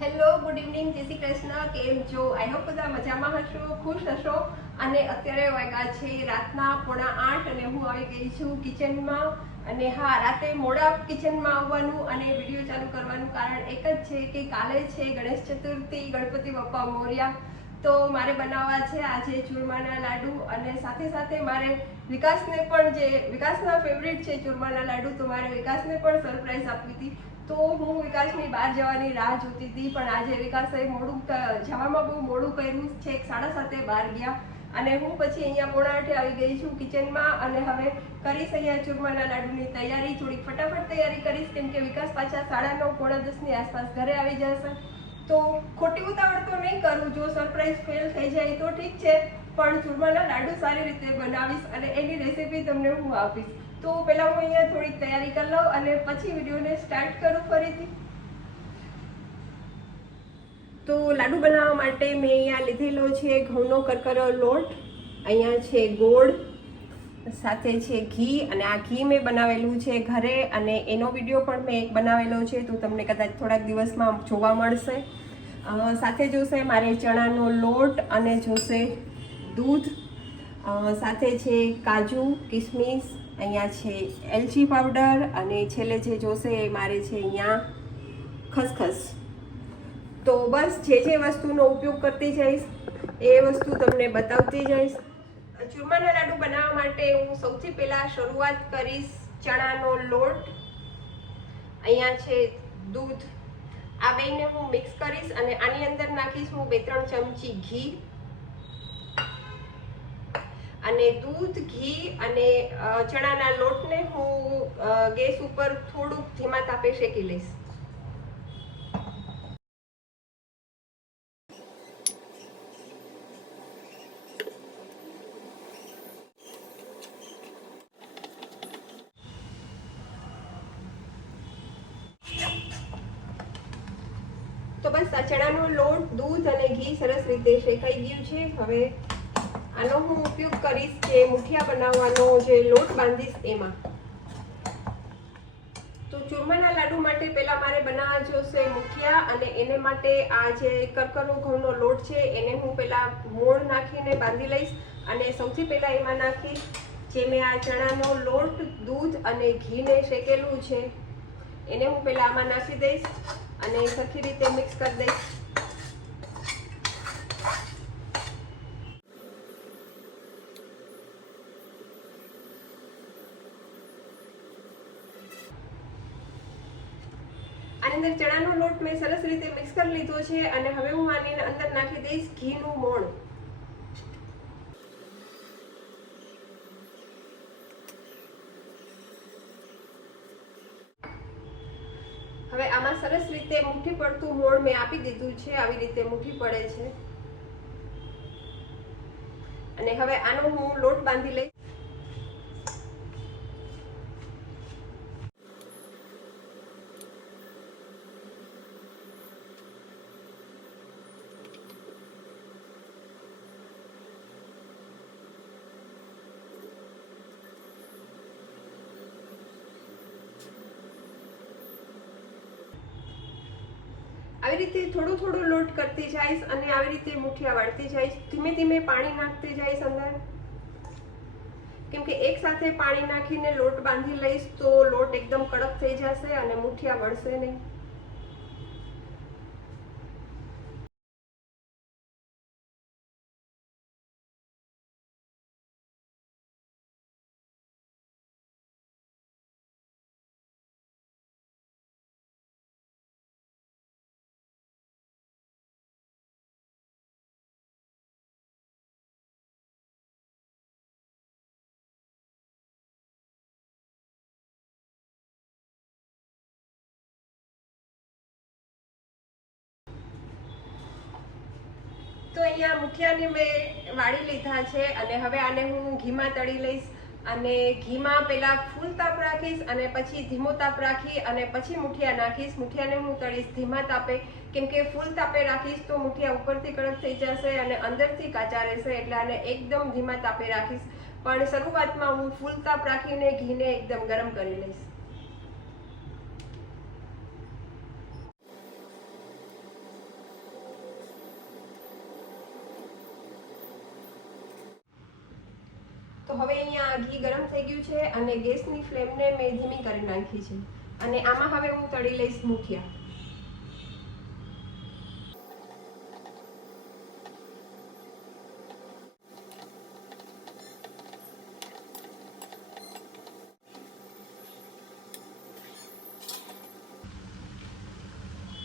Hello, good evening, જય શ્રી કૃષ્ણ. કેમ છો? આઈ હોપ બધા મજામાં હશો, ખુશ હશો. અને અત્યારે વાગ્યા છે રાતના 7:45 અને હું આવી ગઈ છું કિચનમાં. અને હા, રાતે મોડા કિચનમાં આવવાનું અને વિડીયો ચાલુ કરવાનું કારણ એક જ છે કે કાલે છે ગણેશ ચતુર્થી, ગણપતિ બાપ્પા મોર્યા. તો મારે બનાવવા છે આજે ચૂરમાના લાડુ અને સાથે સાથે મારે વિકાસને પણ, જે વિકાસના ફેવરિટ છે ચૂરમાના લાડુ, તો મારે વિકાસને પણ સરપ્રાઈઝ આપવી હતી. તો હું વિકાસની બહાર જવાની રાહ જોતી હતી, પણ આજે વિકાસે જવામાં બહુ મોડું કર્યું છે. 7:30 બહાર ગયા અને હું પછી અહીંયા 7:45 આવી ગઈ છું કિચનમાં. અને હવે કરીશ અહીંયા ચૂરમાના લાડુની તૈયારી. થોડીક ફટાફટ તૈયારી કરીશ કેમ કે વિકાસ પાછા 9:30 9:10 ની આસપાસ ઘરે આવી જશે. તો ખોટી ઉતાવળ તો નહીં કરું. જો સરપ્રાઈઝ ફેલ થઈ જાય તો ઠીક છે, પણ ચૂરમાના લાડુ સારી રીતે બનાવીશ અને એની રેસીપી તમને હું આપીશ. તો પહેલા હું અહીંયા થોડીક તૈયારી કરી લઉં અને પછી વિડીયોને સ્ટાર્ટ કરું ફરીથી. તો લાડુ બનાવવા માટે મેં અહીંયા લીધેલો છે ઘઉંનો કરકરો લોટ, અહીંયા છે ગોળ, સાથે છે ઘી. અને આ ઘી મેં બનાવેલું છે ઘરે અને એનો વિડીયો પણ મેં એક બનાવેલો છે, તો તમને કદાચ થોડાક દિવસમાં જોવા મળશે. સાથે જોશે મારે ચણાનો લોટ અને જોશે દૂધ, સાથે છે કાજુ, કિસમિસ, અહીંયા છે એલચી પાવડર અને છેલ્લે જે જોશે એ મારે છે અહીંયા ખસખસ. તો બસ જે વસ્તુનો ઉપયોગ કરતી જઈશ એ વસ્તુ તમને બતાવતી જઈશ. ચૂરમાના લાડુ બનાવવા માટે હું સૌથી પહેલાં શરૂઆત કરીશ ચણાનો લોટ, અહીંયા છે દૂધ. આ બેને હું મિક્સ કરીશ અને આની અંદર નાખીશ હું 2-3 ચમચી ઘી. અને દૂધ, ઘી અને ચણાના લોટને હું ગેસ ઉપર થોડુંક ધીમા તાપે શેકી લઈશ. તો બસ આ ચણાનો લોટ, દૂધ અને ઘી સરસ રીતે શેકાઈ ગયું છે. હવે આનો હું ઉપયોગ કરીશ જે મુઠિયા બનાવવાનો જે લોટ બાંધીશ એમાં. તો ચૂરમાના લાડુ માટે પહેલા મારે બનાવવા જોશે મુઠિયા, અને એને માટે આ જે કરકરો ઘઉંનો લોટ છે એને હું પહેલા મોણ નાખીને બાંધી લઈશ. અને સૌથી પહેલા એમાં નાખીશ જે મેં આ ચણાનો લોટ, દૂધ અને ઘીને શેકેલું છે એને હું પહેલા આમાં નાખી દઈશ અને સરખી રીતે મિક્સ કરી દઈશ. આની અંદર ચણાનો લોટ મેં સરસ રીતે મિક્સ કરી લીધો છે અને હવે હું આની અંદર નાખી દઈશ ઘીનું મોણ. હવે આમાં સરસ રીતે મુઠ્ઠી પડતું મોણ મેં આપી દીધું છે. આવી રીતે મુઠ્ઠી પડે છે. અને હવે આનો હું લોટ બાંધી લઈશ. આવી રીતે થોડું થોડું લોટ કરતી જઈશ અને આવી રીતે મુઠિયા વાળતી જઈશ. ધીમે ધીમે પાણી નાખતી જઈશ અંદર, કેમ કે એક સાથે પાણી નાખીને લોટ બાંધી લઈશ તો લોટ એકદમ કડક થઈ જશે અને મુઠિયા વળશે નહીં. તો અહીંયા મુઠિયાને મેં વાળી લીધા છે અને હવે આને હું ઘીમાં તળી લઈશ. અને ઘીમાં પહેલા ફૂલ તાપ રાખીશ અને પછી ધીમો તાપ રાખી અને પછી મુઠિયા નાખીશ. મુઠિયાને હું તળીશ ધીમા તાપે, કેમ કે ફૂલ તાપે રાખીશ તો મુઠિયા ઉપરથી કડક થઈ જશે અને અંદરથી કાચા રહેશે, એટલે આને એકદમ ધીમા તાપે રાખીશ. પણ શરૂઆતમાં હું ફૂલ તાપ રાખીને ઘીને એકદમ ગરમ કરી લઈશ. હવે અહીંયા ઘી ગરમ થઈ ગયું છે અને ગેસની ફ્લેમને મેં ધીમી કરી નાખી છે અને આમાં હવે હું તળી લઈશ મુઠિયા.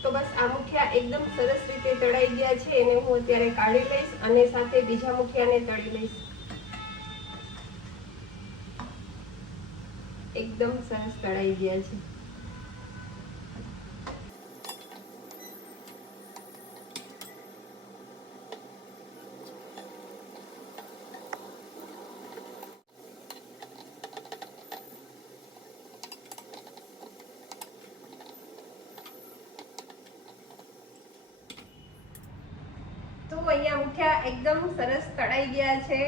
તો બસ આ મુઠિયા એકદમ સરસ રીતે તળાઈ ગયા છે એને હું અત્યારે કાઢી લઈશ અને સાથે બીજા મુઠિયાને તળી લઈશ. એકદમ સરસ તળાઈ ગયા છે. તો અહીંયા મુઠિયા એકદમ સરસ તળાઈ ગયા છે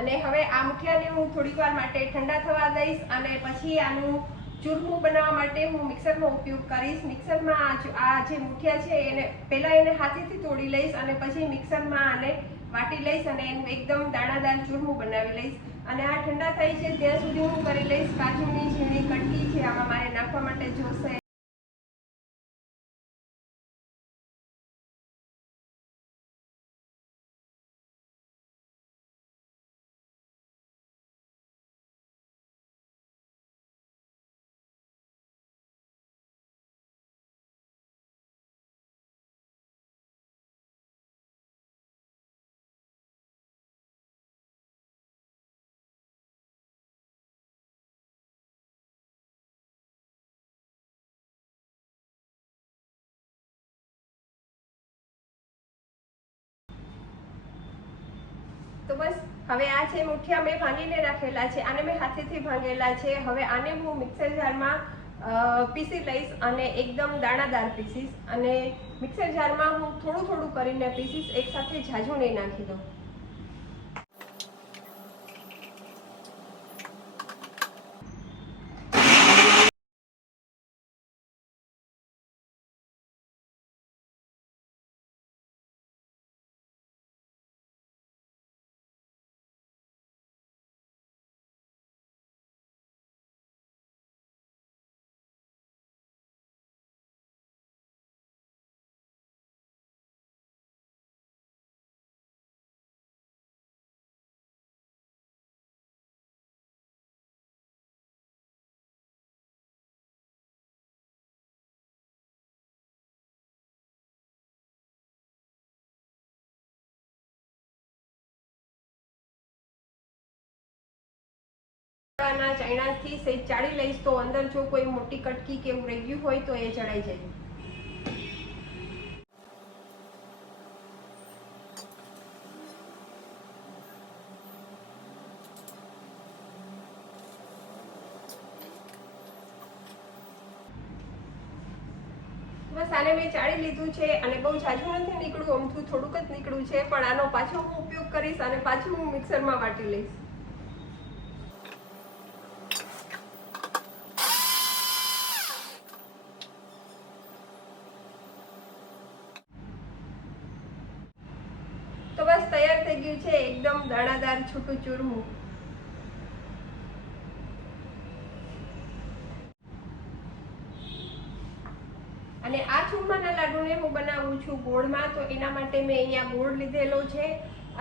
અને હવે આ મુઠિયાને હું થોડીક વાર માટે ઠંડા થવા દઈશ અને પછી આનું ચૂરમું બનાવવા માટે હું મિક્સરનો ઉપયોગ કરીશ. મિક્સરમાં આ જે મુઠિયા છે એને પહેલા એને હાથેથી તોડી લઈશ અને પછી મિક્સરમાં આને વાટી લઈશ અને એનું એકદમ દાણાદાર ચૂરમું બનાવી લઈશ. અને આ ઠંડા થાય છે ત્યાં સુધી હું કરી લઈશ કાજુની ઝીણી કટકી છે આમાં મારે નાખવા માટે જોશે. તો બસ હવે આ છે મુઠિયા મેં ભાંગીને રાખેલા છે, આને મેં હાથેથી ભાંગેલા છે. હવે આને હું મિક્સર જારમાં પીસી લઈશ અને એકદમ દાણાદાર પીસીસ અને મિક્સર જારમાં હું થોડું થોડું કરીને પીસીસ, એકસાથે ઝાઝું નહીં નાખી દઉં. ચાયણાથી સેજ ચાળી લઈશ તો અંદર જો કોઈ મોટી કટકી કે એવું રહી ગયું હોય તો એ ચડાઈ જાય. બસ આને મેં ચાળી લીધું છે અને બહુ ઝાઝું નથી નીકળ્યું, અમથું થોડુંક જ નીકળ્યું છે, પણ આનો પાછો હું ઉપયોગ કરીશ અને પાછું હું મિક્સરમાં વાટી લઈશ. તો બસ તૈયાર થઈ ગયું છે એકદમ દાણાદાર છૂટું ચૂરમું. અને આ ચૂરમાના લાડુને હું બનાવું છું ગોળમાં, તો એના માટે મેં અહીંયા ગોળ લીધેલો છે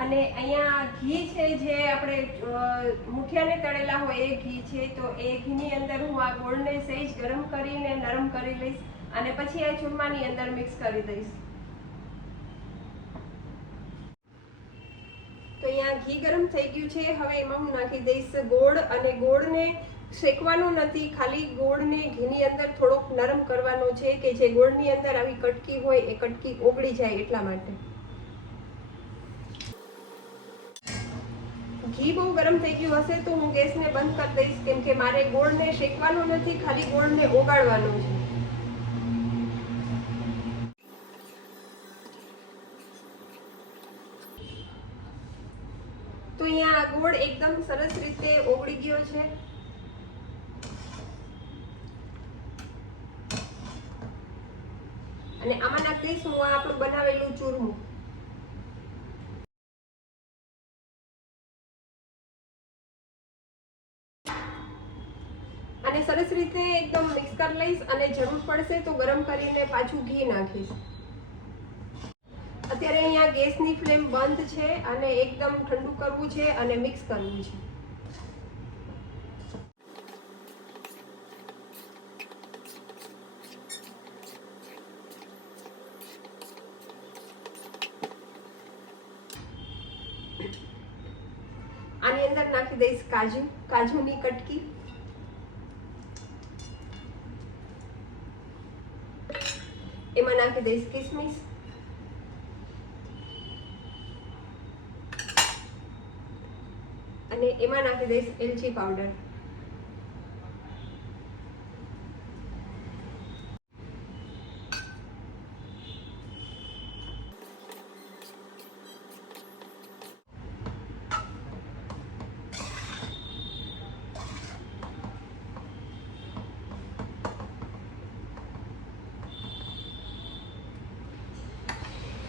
અને અહીંયા ઘી છે જે આપણે મુઠિયાને તળેલા હોય એ ઘી છે. તો એ ઘીની અંદર હું આ ગોળને સહેજ ગરમ કરીને નરમ કરી લઈશ અને પછી આ ચૂરમાની અંદર મિક્સ કરી દઈશ. તો અહીંયા ઘી ગરમ થઈ ગયું છે, હવે એમાં હું નાખી દઈશ ગોળ અને ગોળને શેકવાનું નથી, ખાલી ગોળને ઘીની અંદર થોડોક નરમ કરવાનો છે કે જે ગોળની અંદર આવી કટકી હોય એ કટકી ઓગળી જાય એટલા માટે. ઘી બહુ ગરમ થઈ ગયું હશે તો હું ગેસને બંધ કરી દઈશ, કેમ કે મારે ગોળને શેકવાનો નથી, ખાલી ગોળને ઓગાળવાનો છે. તો અહીંયા ગોળ એકદમ સરસ રીતે ઓગળી ગયો છે અને આમાં નાખીશ હું આપણું બનાવેલું ચૂરમું. અને સરસ રીતે એકદમ મિક્સ કરી લઈશ અને જરૂર પડશે તો ગરમ કરીને પાછું ઘી નાખીશ. અત્યારે અહીંયા ગેસની ફ્લેમ બંધ છે અને એકદમ ઠંડુ કરવું છે અને મિક્સ કરવું છે. આની અંદર નાખી દઈશ કાજુની કટકી, એમાં નાખી દઈશ કિસમિસ, અને એમાં નાખી દઈશ એલચી પાવડર.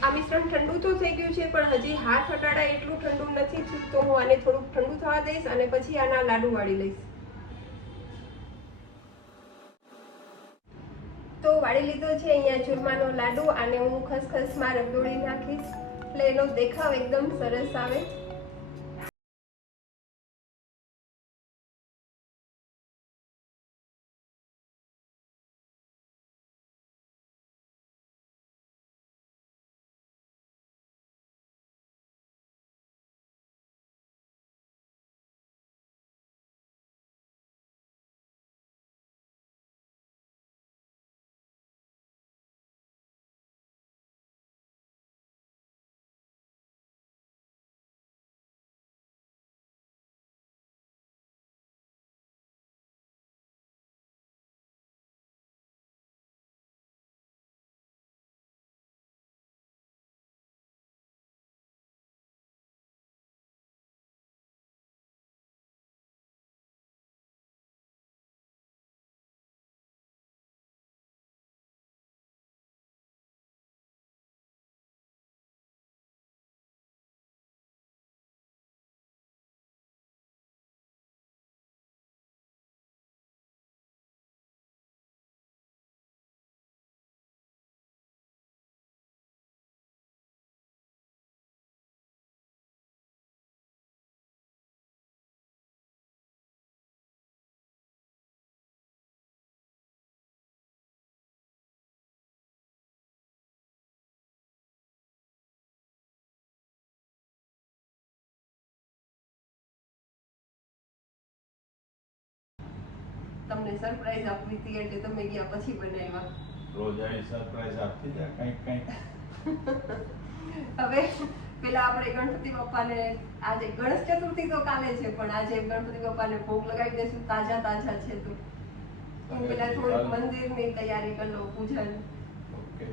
આ મિશ્રણ ઠંડુ તો થઈ ગયું છે પણ હજી હાથ અટાડા એટલું ઠંડુ નથી થયું, તો હું આને થોડુંક ઠંડુ થવા દઈશ અને પછી આના લાડુ વાળી લઈશ. તો વાળી લીધો છે અહીંયા ચૂરમાનો લાડુ. આને હું ખસખસમાં રગદોળી નાખીશ એટલે એનો દેખાવ એકદમ સરસ આવે. તમને સરપ્રાઈઝ આપવી હતી એટલે તમે ગયા પછી બનાવ્યા. રોજ આવી સરપ્રાઈઝ આપતી જાય કંઈક. હવે પેલા આપણે ગણપતિ બાપાને આજે ગણેશ ચતુર્થી તો કાલે છે પણ આજે ગણપતિ બાપાને ભોગ લગાવી દઈશું. તાજા છે તો હું પેલા થોડીક મંદિરની તૈયારી કરી લઉં, પૂજન. ઓકે.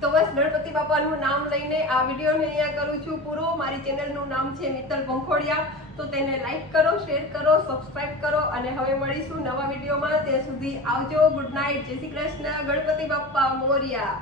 તો બસ ગણપતિ બાપાનું નામ લઈને આ વિડીયોને અહીંયા કરું છું પૂરો. મારી ચેનલનું નામ છે મિત્તલ ભંખોડિયા. તો તેને લાઈક કરો, શેર કરો, સબસ્ક્રાઇબ કરો અને હવે મળીશું નવા વિડીયોમાં. ત્યાં સુધી આવજો. Good night. જય શ્રી કૃષ્ણ. ગણપતિ બાપ્પા મોરયા.